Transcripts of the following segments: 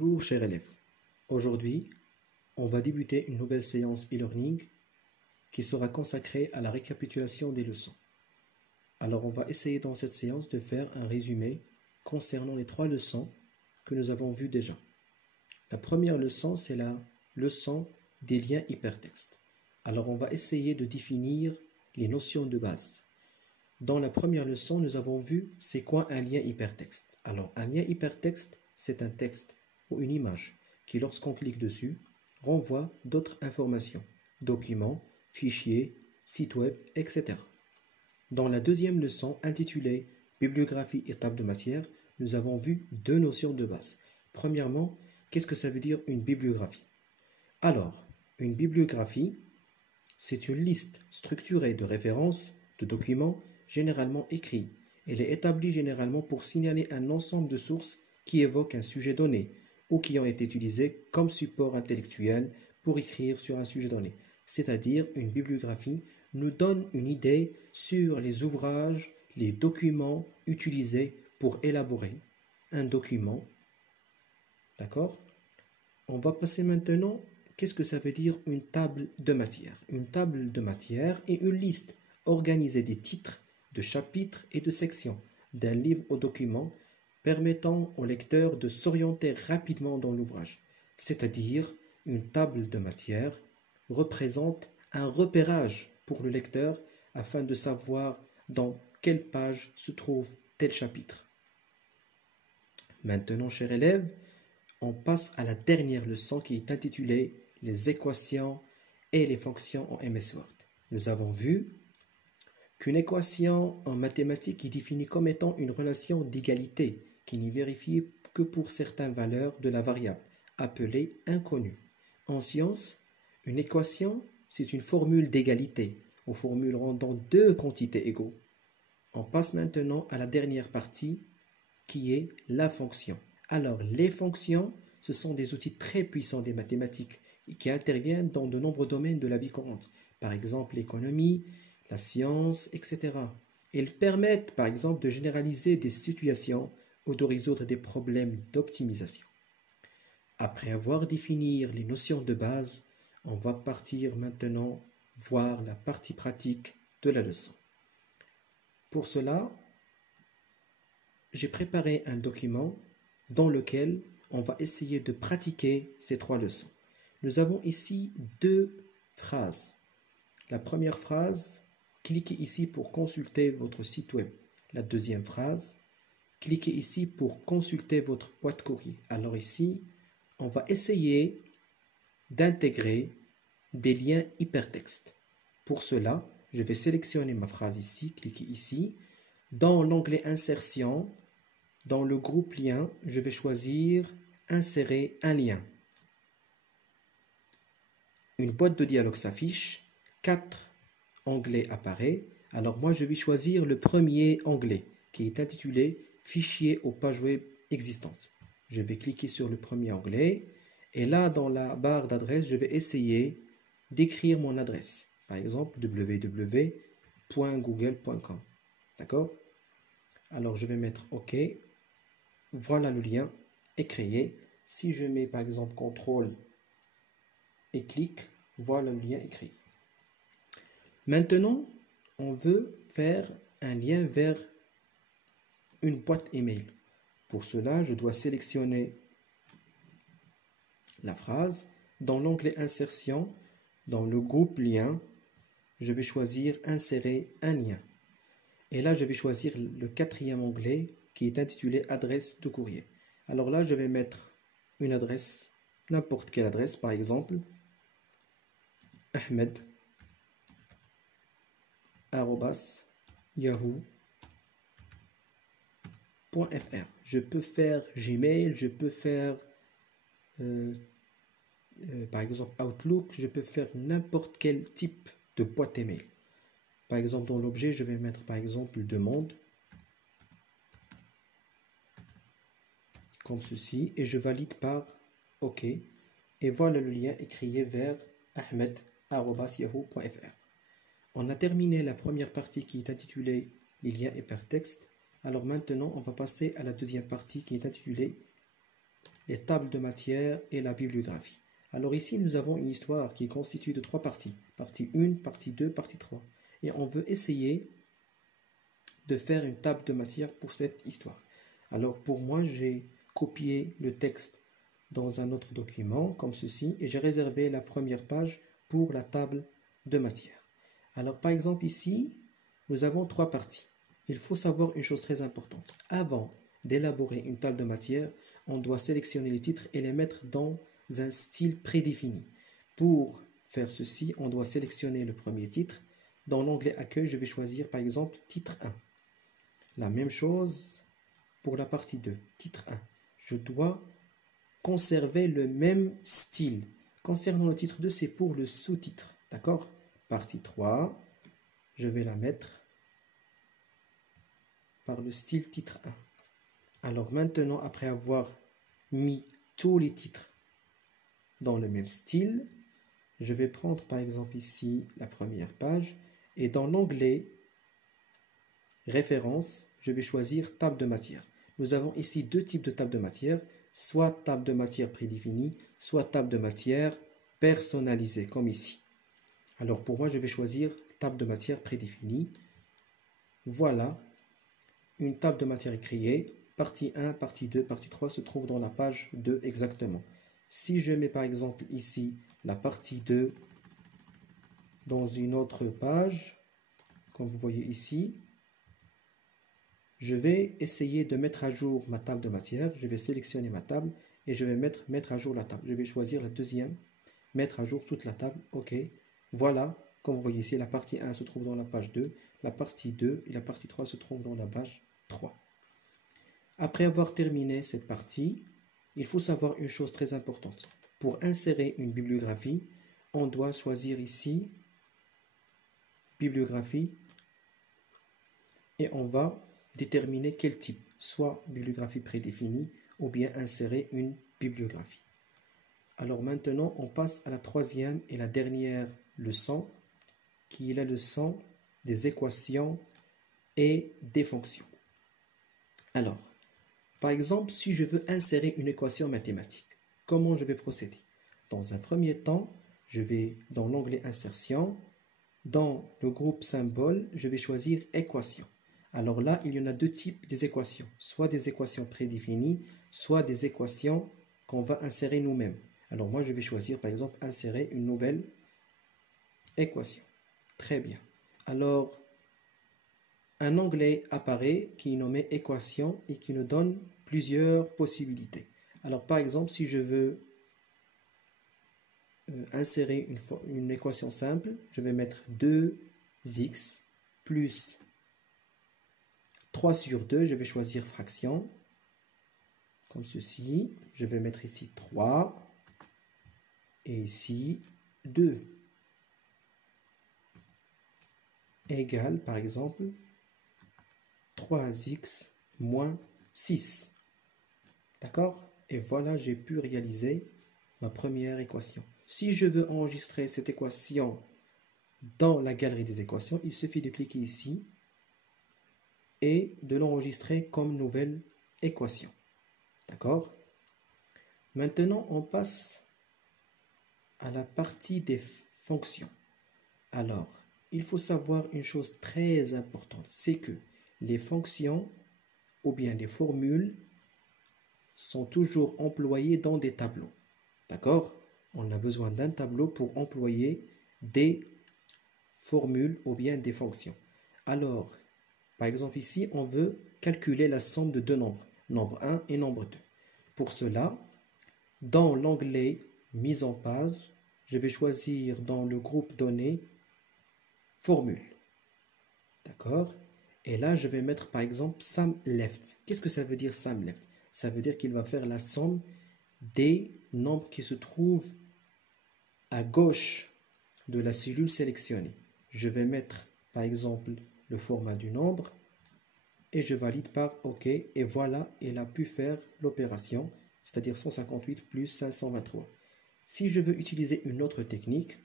Bonjour chers élèves, aujourd'hui on va débuter une nouvelle séance e-learning qui sera consacrée à la récapitulation des leçons. Alors on va essayer dans cette séance de faire un résumé concernant les 3 leçons que nous avons vues déjà. La première leçon c'est la leçon des liens hypertextes. Alors on va essayer de définir les notions de base. Dans la première leçon nous avons vu c'est quoi un lien hypertexte. Alors un lien hypertexte c'est un texte ou une image qui, lorsqu'on clique dessus, renvoie d'autres informations, documents, fichiers, sites web, etc. Dans la deuxième leçon intitulée Bibliographie et table de matière, nous avons vu 2 notions de base. Premièrement, qu'est-ce que ça veut dire une bibliographie? Alors, une bibliographie, c'est une liste structurée de références, de documents, généralement écrits. Elle est établie généralement pour signaler un ensemble de sources qui évoquent un sujet donné, ou qui ont été utilisés comme support intellectuel pour écrire sur un sujet donné. C'est-à-dire, une bibliographie nous donne une idée sur les ouvrages, les documents utilisés pour élaborer un document. D'accord? On va passer maintenant, qu'est-ce que ça veut dire une table de matière? Une table de matière est une liste organisée des titres, de chapitres et de sections d'un livre au document permettant au lecteur de s'orienter rapidement dans l'ouvrage. C'est-à-dire, une table de matière représente un repérage pour le lecteur afin de savoir dans quelle page se trouve tel chapitre. Maintenant, chers élèves, on passe à la dernière leçon qui est intitulée Les équations et les fonctions en MS Word. Nous avons vu qu'une équation en mathématiques est définie comme étant une relation d'égalité qui n'est vérifiée que pour certaines valeurs de la variable, appelée inconnue. En sciences, une équation, c'est une formule d'égalité, ou formule rendant 2 quantités égaux. On passe maintenant à la dernière partie, qui est la fonction. Alors, les fonctions, ce sont des outils très puissants des mathématiques qui interviennent dans de nombreux domaines de la vie courante, par exemple l'économie, la science, etc. Ils permettent, par exemple, de généraliser des situations ou de résoudre des problèmes d'optimisation. Après avoir défini les notions de base, on va partir maintenant voir la partie pratique de la leçon. Pour cela, j'ai préparé un document dans lequel on va essayer de pratiquer ces 3 leçons. Nous avons ici 2 phrases. La première phrase, cliquez ici pour consulter votre site web. La deuxième phrase, cliquez ici pour consulter votre boîte courrier. Alors ici, on va essayer d'intégrer des liens hypertextes. Pour cela, je vais sélectionner ma phrase ici, cliquez ici. Dans l'onglet Insertion, dans le groupe Lien, je vais choisir Insérer un lien. Une boîte de dialogue s'affiche, 4 onglets apparaissent. Alors moi, je vais choisir le premier onglet qui est intitulé Fichier aux pages web existantes. Je vais cliquer sur le premier onglet et là, dans la barre d'adresse, je vais essayer d'écrire mon adresse. Par exemple, www.google.com. D'accord? Alors, je vais mettre OK. Voilà, le lien est créé. Si je mets par exemple CTRL et clique, voilà le lien est créé. Maintenant, on veut faire un lien vers une boîte email. Pour cela, je dois sélectionner la phrase. Dans l'onglet Insertion, dans le groupe Lien, je vais choisir Insérer un lien. Et là, je vais choisir le 4e onglet qui est intitulé Adresse de courrier. Alors là, je vais mettre une adresse, n'importe quelle adresse, par exemple, ahmed@yahoo.fr. Je peux faire Gmail, je peux faire par exemple Outlook, je peux faire n'importe quel type de boîte email. Par exemple, dans l'objet, je vais mettre par exemple demande, comme ceci, et je valide par OK. Et voilà le lien écrit vers ahmed@yahoo.fr. On a terminé la première partie qui est intitulée les liens hypertextes. Alors maintenant, on va passer à la deuxième partie qui est intitulée les tables de matière et la bibliographie. Alors ici, nous avons une histoire qui est constituée de 3 parties. Partie 1, partie 2, partie 3. Et on veut essayer de faire une table de matière pour cette histoire. Alors pour moi, j'ai copié le texte dans un autre document comme ceci et j'ai réservé la première page pour la table de matière. Alors par exemple ici, nous avons 3 parties. Il faut savoir une chose très importante. Avant d'élaborer une table de matière, on doit sélectionner les titres et les mettre dans un style prédéfini. Pour faire ceci, on doit sélectionner le premier titre. Dans l'onglet Accueil, je vais choisir par exemple titre 1. La même chose pour la partie 2, titre 1. Je dois conserver le même style. Concernant le titre 2, c'est pour le sous-titre. D'accord? Partie 3, je vais la mettre par le style titre 1. Alors maintenant, après avoir mis tous les titres dans le même style, je vais prendre par exemple ici la première page et dans l'onglet référence, je vais choisir table de matière. Nous avons ici 2 types de table de matière, soit table de matière prédéfinie, soit table de matière personnalisée, comme ici. Alors pour moi, je vais choisir table de matière prédéfinie. Voilà, une table de matière est créée. Partie 1, partie 2, partie 3 se trouve dans la page 2 exactement. Si je mets par exemple ici la partie 2 dans une autre page, comme vous voyez ici, je vais essayer de mettre à jour ma table de matière. Je vais sélectionner ma table et je vais mettre à jour la table. Je vais choisir la deuxième, mettre à jour toute la table. OK. Voilà, comme vous voyez ici, la partie 1 se trouve dans la page 2, la partie 2 et la partie 3 se trouvent dans la page 3. Après avoir terminé cette partie, il faut savoir une chose très importante. Pour insérer une bibliographie, on doit choisir ici bibliographie et on va déterminer quel type, soit bibliographie prédéfinie ou bien insérer une bibliographie. Alors maintenant, on passe à la troisième et la dernière leçon, qui est la leçon des équations et des fonctions. Alors, par exemple, si je veux insérer une équation mathématique, comment je vais procéder? Dans un premier temps, je vais dans l'onglet Insertion, dans le groupe Symbole, je vais choisir Équation. Alors là, il y en a 2 types des équations, soit des équations prédéfinies, soit des équations qu'on va insérer nous-mêmes. Alors moi, je vais choisir par exemple insérer une nouvelle équation. Très bien. Alors, un onglet apparaît qui est nommé Équation et qui nous donne plusieurs possibilités. Alors par exemple, si je veux insérer une équation simple, je vais mettre 2x plus 3 sur 2, je vais choisir fraction, comme ceci. Je vais mettre ici 3 et ici 2. Égale, par exemple, 3x moins 6. D'accord? Et voilà, j'ai pu réaliser ma première équation. Si je veux enregistrer cette équation dans la galerie des équations, il suffit de cliquer ici et de l'enregistrer comme nouvelle équation. D'accord? Maintenant, on passe à la partie des fonctions. Alors, il faut savoir une chose très importante, c'est que les fonctions ou bien les formules sont toujours employées dans des tableaux. D'accord? On a besoin d'un tableau pour employer des formules ou bien des fonctions. Alors, par exemple ici, on veut calculer la somme de 2 nombres, nombre 1 et nombre 2. Pour cela, dans l'onglet Mise en page, je vais choisir dans le groupe Données, Formule. D'accord? Et là, je vais mettre par exemple SUMLEFT. Qu'est-ce que ça veut dire SUMLEFT? Ça veut dire qu'il va faire la somme des nombres qui se trouvent à gauche de la cellule sélectionnée. Je vais mettre par exemple le format du nombre et je valide par OK. Et voilà, il a pu faire l'opération, c'est-à-dire 158 plus 523. Si je veux utiliser une autre technique,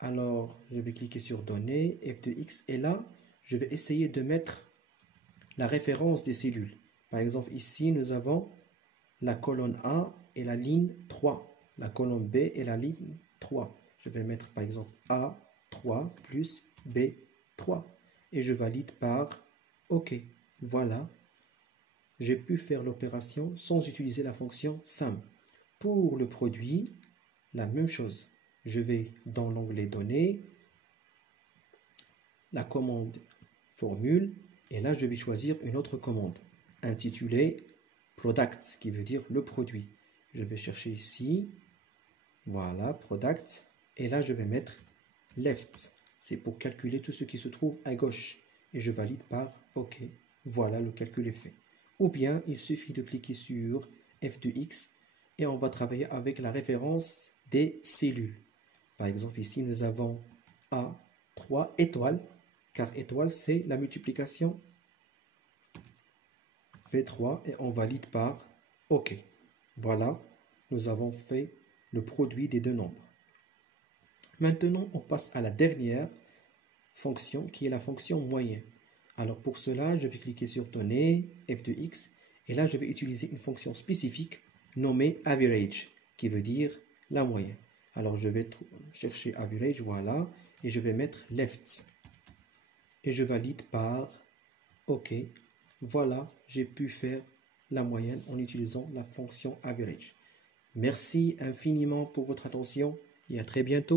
alors je vais cliquer sur Données, F de X, et là, je vais essayer de mettre la référence des cellules. Par exemple, ici, nous avons la colonne A et la ligne 3. La colonne B et la ligne 3. Je vais mettre par exemple A3 plus B3. Et je valide par OK. Voilà, j'ai pu faire l'opération sans utiliser la fonction SUM. Pour le produit, la même chose. Je vais dans l'onglet Données, la commande Formule, et là je vais choisir une autre commande intitulée Product, qui veut dire le produit. Je vais chercher ici, voilà, Product, et là je vais mettre Left. C'est pour calculer tout ce qui se trouve à gauche. Et je valide par OK. Voilà, le calcul est fait. Ou bien, il suffit de cliquer sur F de X et on va travailler avec la référence des cellules. Par exemple, ici, nous avons A3 étoiles, car étoile, c'est la multiplication B3 et on valide par OK. Voilà, nous avons fait le produit des deux nombres. Maintenant, on passe à la dernière fonction qui est la fonction moyenne. Alors pour cela, je vais cliquer sur Données, F de X, et là je vais utiliser une fonction spécifique nommée Average, qui veut dire la moyenne. Alors je vais chercher Average, voilà, et je vais mettre Left. Et je valide par OK. Voilà, j'ai pu faire la moyenne en utilisant la fonction Average. Merci infiniment pour votre attention et à très bientôt.